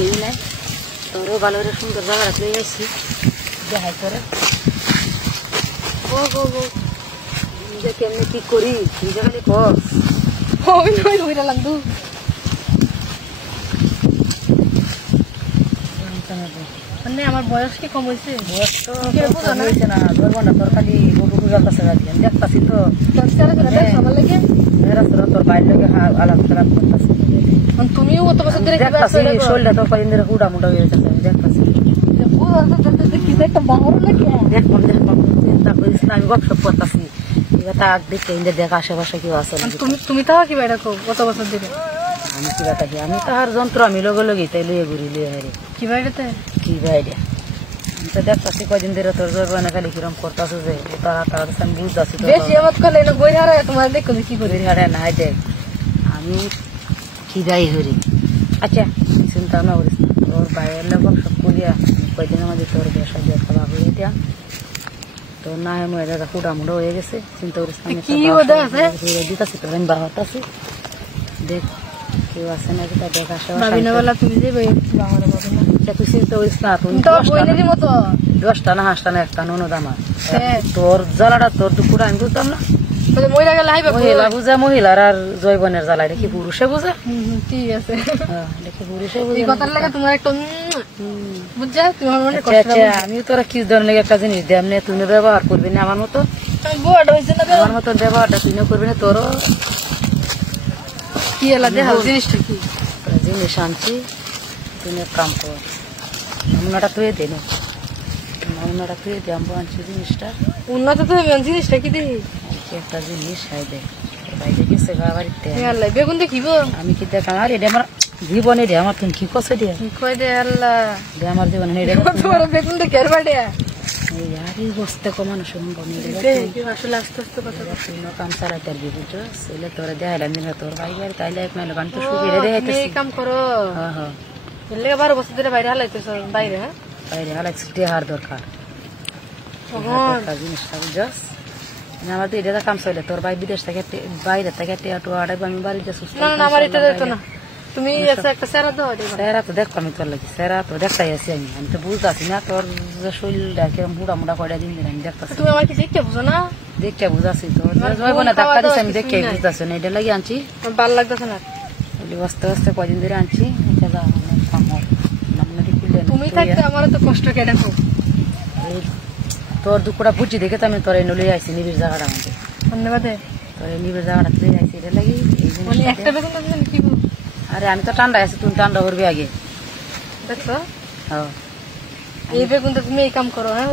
কেউ নাই, তোরও ভালো করে সুন্দর জায়গা লই আসছি দেখাই করে। ও গো গো যে কেমনি কি করি নিজে খালি কর লাগতো। মানে আমার বয়স কি কম হয়েছে? বয়স তো হয়েছে না, ধরবো না তোর খালি গরু গুজার কাছে দেখতাছি তো সবার লাগে তোর বাইর লোকে আলাপ খারাপ করতেছি। তুমিও কত বছর ধরে দেখতাছি শরীরটা তোর কদিন ধরে হুডা মুডা হয়ে গেছে, আমি দেখতাছি। দেখবাম দেখবাম চিন্তা করিস না, আমি গপসপ করতেছি তাক দেখে দেখ আশেপাশে কেউ আছে। তুমি তাও কি বাইরে কত বছর ধরে? আমি কি বাতাহি আমি তাহার যন্ত্র আমি লগে লগে তাই লইয়ে ঘুরি লইয়ে হারি কি বাইরেতে কি বাইরে আমি তো দেখতাছি কদিন ধরে তোর জোরবানা খালি কিরম করতেছে যে তারা তারা আমি বুঝতেছি তোমার দেখো কি করে হারে না দেখ আমি খিদাই হরি। আচ্ছা চিন্তা না করিস না, তোর বাইরের লোক সব করিয়া কয়দিনের মাঝে তোর বেসা দিয়ে খাওয়া হয়ে দিয়া তোর না হয় দাদা হুডা মুডা হয়ে গেছে, চিন্তা করিস না দিতাছি তোর আমি বাবাতাছি দেখ কেউ আছে না দেখ দশটা না হাঁসটা না একটা ননদ আমার তোর জ্বালাটা তোর দুপুরে আমি বুঝতাম না। মহিলা বুঝে মহিলার আর জৈবনের জ্বালা এটা কি পুরুষে বুঝে? ঠিক আছে পুরুষে আমি তোরা কি ধরনের একটা জিনিস দেব না তুমি ব্যবহার করবি না আমার মতো, আমার মতন ব্যবহারটা তুইও করবি না। তোরও কি জিনিসটা কি জিনিস আনছি তুমি এক কাম কর নমুনাটা তুই দে না, নমুনাটা তুই দে আমি আনছি জিনিসটা উন্নত তো জিনিসটা কি দেখি একটা জিনিস হাই দেখ বাইরে গেছে বাড়িতে বেগুন দেখিব আমি কি দেখ আমার এটা আমার জীবনে রে আমার তুমি কি কছে দিয়ে আল্লাহ আমার জীবনে বেগুন দেখে আর বাড়ে বসতে কমানো সম্ভব আসলে আস্তে আস্তে কথা কাম চালাতে পারবি বুঝছো সেলে তোরা দেখাইলাম দিন তোর বাইরে তাইলে এক নাহলে তো সুবিধা দেখাইতেছি কাম করো। হ্যাঁ হ্যাঁ 12 বছর ধরে বাইরে হালাইতেছ বাইরে বাইরে হালাইছি হার দরকার জিনিসটা বুঝছস আমার তো এটা কাম চলে তোর ভাই বিদেশ থেকে বাইরে থেকে আমি বাড়িতে সুস্থ না আমার এটা দেখতো না তুমি একটা সেরা দাও সেরা তো দেখো আমি তোর লাগি সেরা তো দেখতাই আছি আমি আমি তো বুঝতেছি না তোর যে শরীরটা কিরম মুড়া মুড়া কয়টা দিন দিন আমি দেখতেছি। তুমি আমার কি দেখতে বুঝো না? দেখতে বুঝাছি তোর জয়বনে টাকা দিছি আমি দেখতে বুঝতেছি না এটা লাগি আনছি ভালো লাগতেছে না বস্তে বস্তে কয়দিন ধরে আনছি এটা যা তুমি থাকতে আমার তো কষ্ট কেটে তোর দুপুরা বুঝি দেখে তো আমি তোর নলে আইছি নিবিড় জায়গাটা আমাদের ধন্যবাদ তোর নিবিড় জায়গাটা তুই আইছি এটা লাগি আরে আমি তো ঠান্ডা আছি তুমি ঠান্ডা করবি আগে দেখছো হ্যাঁ এই বেগুনটা তুমি এই কাম করো হ্যাঁ